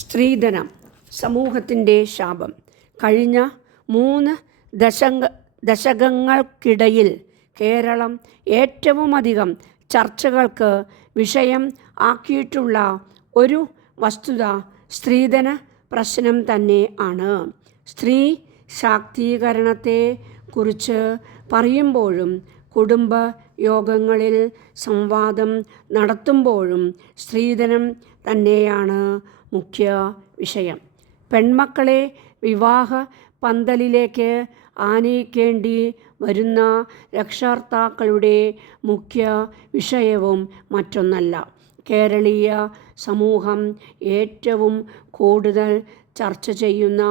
സ്ത്രീധനം സമൂഹത്തിൻ്റെ ശാപം. കഴിഞ്ഞ 3 ദശകങ്ങൾക്കിടയിൽ കേരളം ഏറ്റവുമധികം ചർച്ചകൾക്ക് വിഷയം ആക്കിയിട്ടുള്ള ഒരു വസ്തുത സ്ത്രീധന പ്രശ്നം തന്നെ ആണ്. സ്ത്രീ ശാക്തീകരണത്തെ കുറിച്ച് പറയുമ്പോഴും കുടുംബ യോഗങ്ങളിൽ സംവാദം നടത്തുമ്പോഴും സ്ത്രീധനം തന്നെയാണ് മുഖ്യ വിഷയം. പെൺമക്കളെ വിവാഹ പന്തലിലേക്ക് ആനയിക്കേണ്ടി വരുന്ന രക്ഷകർത്താക്കളുടെ മുഖ്യ വിഷയവും മറ്റൊന്നല്ല. കേരളീയ സമൂഹം ഏറ്റവും കൂടുതൽ ചർച്ച ചെയ്യുന്ന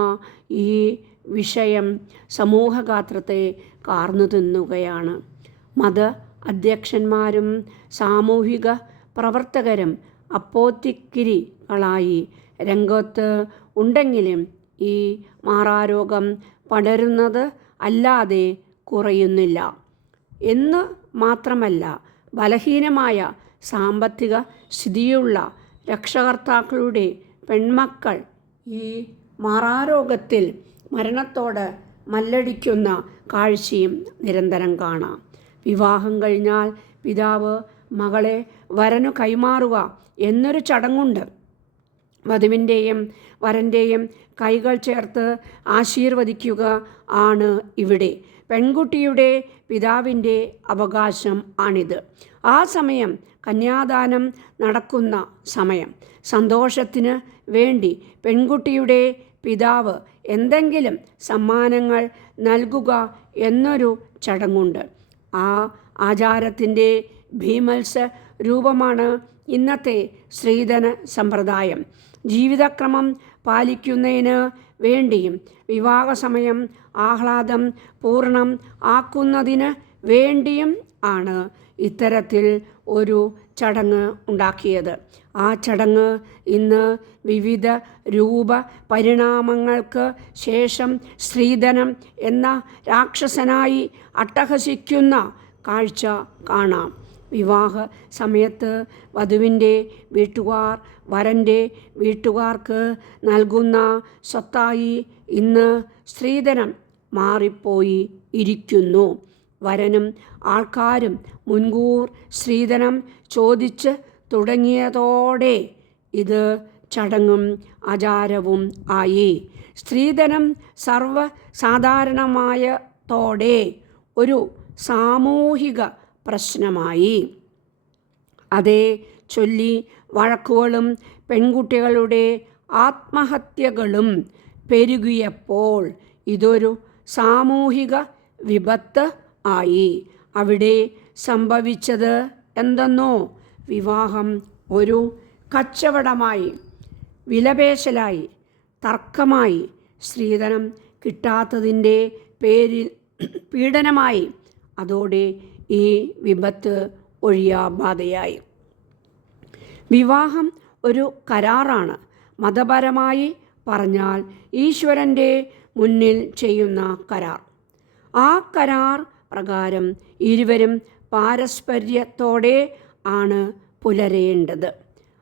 ഈ വിഷയം സമൂഹഗാത്രത്തെ കാർന്നു തിന്നുകയാണ്. മത അധ്യക്ഷന്മാരും സാമൂഹിക പ്രവർത്തകരും അപ്പോത്തിക്കിരികളായി രംഗത്ത് ഉണ്ടെങ്കിലും ഈ മാറാരോഗം പടരുന്നത് അല്ലാതെ കുറയുന്നില്ല എന്ന് മാത്രമല്ല, ബലഹീനമായ സാമ്പത്തിക സ്ഥിതിയുള്ള രക്ഷകർത്താക്കളുടെ പെൺമക്കൾ ഈ മാറാരോഗത്തിൽ മരണത്തോട് മല്ലടിക്കുന്ന കാഴ്ചയും നിരന്തരം കാണാം. വിവാഹം കഴിഞ്ഞാൽ പിതാവ് മകളെ വരനു കൈമാറുക എന്നൊരു ചടങ്ങുണ്ട്. വധുവിൻ്റെയും വരൻ്റെയും കൈകൾ ചേർത്ത് ആശീർവദിക്കുക ആണ് ഇവിടെ. പെൺകുട്ടിയുടെ പിതാവിൻ്റെ അവകാശം ആണിത്. ആ സമയം കന്യാദാനം നടക്കുന്ന സമയം. സന്തോഷത്തിന് വേണ്ടി പെൺകുട്ടിയുടെ പിതാവ് എന്തെങ്കിലും സമ്മാനങ്ങൾ നൽകുക എന്നൊരു ചടങ്ങുണ്ട്. ആ ആചാരത്തിൻ്റെ ഭീമത്സ രൂപമാണ് ഇന്നത്തെ സ്ത്രീധന സമ്പ്രദായം. ജീവിതക്രമം പാലിക്കുന്നതിന് വേണ്ടിയും വിവാഹസമയം ആഹ്ലാദം പൂർണ്ണം ആക്കുന്നതിന് വേണ്ടിയും ആണ് ഇത്തരത്തിൽ ഒരു ചടങ്ങ് ഉണ്ടാക്കിയത്. ആ ചടങ്ങ് ഇന്ന് വിവിധ രൂപ പരിണാമങ്ങൾക്ക് ശേഷം സ്ത്രീധനം എന്ന രാക്ഷസനായി അട്ടഹസിക്കുന്ന കാഴ്ച കാണാം. വിവാഹ സമയത്ത് വധുവിൻ്റെ വീട്ടുകാർ വരൻ്റെ വീട്ടുകാർക്ക് നൽകുന്ന സ്വത്തായി ഇന്ന് സ്ത്രീധനം മാറിപ്പോയി ഇരിക്കുന്നു. വരനും ആൾക്കാരും മുൻകൂർ സ്ത്രീധനം ചോദിച്ച് തുടങ്ങിയതോടെ ഇത് ചടങ്ങും ആചാരവും ആയി. സ്ത്രീധനം സർവ്വസാധാരണമായതോടെ ഒരു സാമൂഹിക പ്രശ്നമായി. അതേ ചൊല്ലി വഴക്കുകളും പെൺകുട്ടികളുടെ ആത്മഹത്യകളും പെരുകിയപ്പോൾ ഇതൊരു സാമൂഹിക വിപത്ത് ആയി. അവിടെ സംഭവിച്ചത് എന്തെന്നോ, വിവാഹം ഒരു കച്ചവടമായി, വിലപേശലായി, തർക്കമായി, സ്ത്രീധനം കിട്ടാത്തതിൻ്റെ പേരിൽ പീഡനമായി. അതോടെ ഈ വിപത്ത് ഒഴിയാബാധയായി. വിവാഹം ഒരു കരാറാണ്. മതപരമായി പറഞ്ഞാൽ ഈശ്വരൻ്റെ മുന്നിൽ ചെയ്യുന്ന കരാർ. ആ കരാർ പ്രകാരം ഇരുവരും പാരസ്പര്യത്തോടെ ആണ് പുലരേണ്ടത്.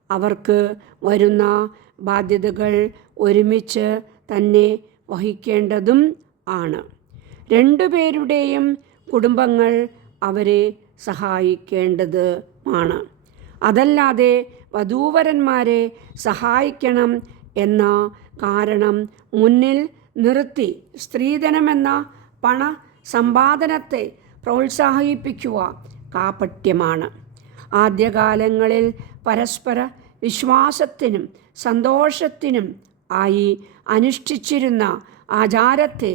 അവർക്ക് വരുന്ന ബാധ്യതകൾ ഒരുമിച്ച് തന്നെ വഹിക്കേണ്ടതും ആണ്. രണ്ടുപേരുടെയും കുടുംബങ്ങൾ അവരെ സഹായിക്കേണ്ടതുമാണ്. അതല്ലാതെ വധൂവരന്മാരെ സഹായിക്കണം എന്ന കാരണം മുന്നിൽ നിർത്തി സ്ത്രീധനമെന്ന പണ സമ്പാദനത്തെ പ്രോത്സാഹിപ്പിക്കുക കാപട്യമാണ്. ആദ്യകാലങ്ങളിൽ പരസ്പര വിശ്വാസത്തിനും സന്തോഷത്തിനും ആയി അനുഷ്ഠിച്ചിരുന്ന ആചാരത്തെ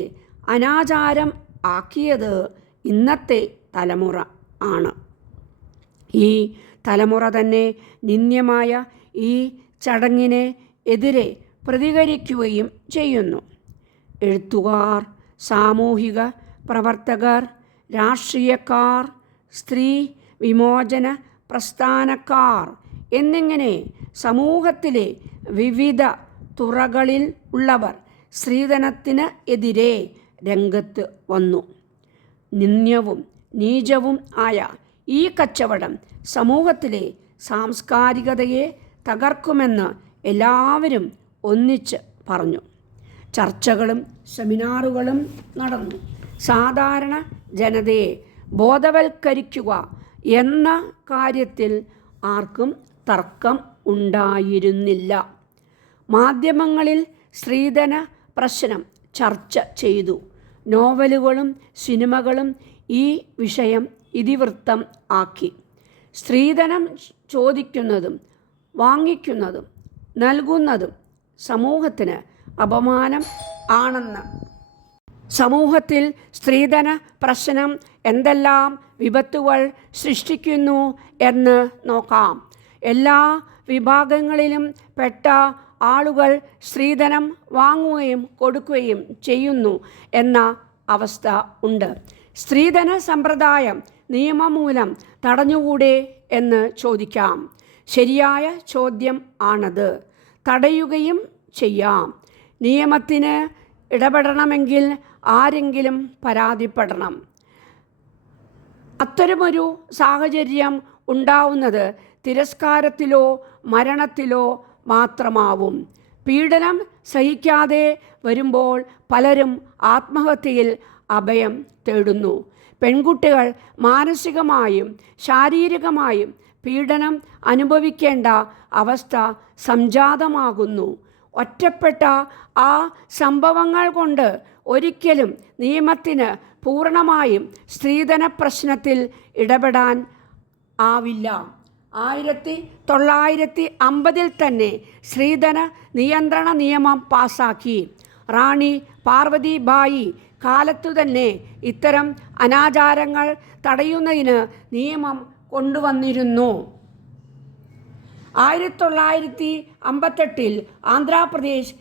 അനാചാരം ആക്കിയത് ഇന്നത്തെ തലമുറ ആണ്. ഈ തലമുറ തന്നെ നിന്ദ്യമായ ഈ ചടങ്ങിനെ എതിരെ പ്രതികരിക്കുകയും ചെയ്യുന്നു. എഴുത്തുകാർ, സാമൂഹിക പ്രവർത്തകർ, രാഷ്ട്രീയക്കാർ, സ്ത്രീ വിമോചന പ്രസ്ഥാനക്കാർ എന്നിങ്ങനെ സമൂഹത്തിലെ വിവിധ തുറകളിൽ ഉള്ളവർ സ്ത്രീധനത്തിന് എതിരെ രംഗത്ത് വന്നു. നിന്ദ്യവും നീചവും ആയ ഈ കച്ചവടം സമൂഹത്തിലെ സാംസ്കാരികതയെ തകർക്കുമെന്ന് എല്ലാവരും ഒന്നിച്ച് പറഞ്ഞു. ചർച്ചകളും സെമിനാറുകളും നടന്നു. സാധാരണ ജനതയെ ബോധവൽക്കരിക്കുക എന്ന കാര്യത്തിൽ ആർക്കും തർക്കം ഉണ്ടായിരുന്നില്ല. മാധ്യമങ്ങളിൽ സ്ത്രീധന പ്രശ്നം ചർച്ച ചെയ്തു. നോവലുകളും സിനിമകളും ഈ വിഷയം ഇതിവൃത്തം ആക്കി. സ്ത്രീധനം ചോദിക്കുന്നതും വാങ്ങിക്കുന്നതും നൽകുന്നതും സമൂഹത്തിന് അപമാനം ആണെന്ന്. സമൂഹത്തിൽ സ്ത്രീധന പ്രശ്നം എന്തെല്ലാം വിപത്തുകൾ സൃഷ്ടിക്കുന്നു എന്ന് നോക്കാം. എല്ലാ വിഭാഗങ്ങളിലും പെട്ട ആളുകൾ സ്ത്രീധനം വാങ്ങുകയും കൊടുക്കുകയും ചെയ്യുന്നു എന്ന അവസ്ഥ ഉണ്ട്. സ്ത്രീധന സമ്പ്രദായം നിയമം മൂലം തടഞ്ഞുകൂടെ എന്ന് ചോദിക്കാം. ശരിയായ ചോദ്യം ആണത്. തടയുകയും ചെയ്യാം. നിയമത്തിന് ഇടപെടണമെങ്കിൽ ആരെങ്കിലും പരാതിപ്പെടണം. അത്തരമൊരു സാഹചര്യം ഉണ്ടാവുന്നത് തിരസ്കാരത്തിലോ മരണത്തിലോ മാത്രമാവും. പീഡനം സഹിക്കാതെ വരുമ്പോൾ പലരും ആത്മഹത്യയിൽ അഭയം തേടുന്നു. പെൺകുട്ടികൾ മാനസികമായും ശാരീരികമായും പീഡനം അനുഭവിക്കേണ്ട അവസ്ഥ സംജാതമാകുന്നു. ഒറ്റപ്പെട്ട ആ സംഭവങ്ങൾ കൊണ്ട് ഒരിക്കലും നിയമത്തിന് പൂർണ്ണമായും സ്ത്രീധന പ്രശ്നത്തിൽ ഇടപെടാൻ ആവില്ല. 1950 തന്നെ സ്ത്രീധന നിയന്ത്രണ നിയമം പാസാക്കി. റാണി പാർവതിബായി കാലത്തു തന്നെ ഇത്തരം അനാചാരങ്ങൾ തടയുന്നതിന് നിയമം കൊണ്ടുവന്നിരുന്നു. 1958 ആന്ധ്രാപ്രദേശ്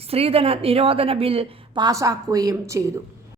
സ്ത്രീധന നിരോധന ബിൽ പാസാക്കുകയും ചെയ്തു.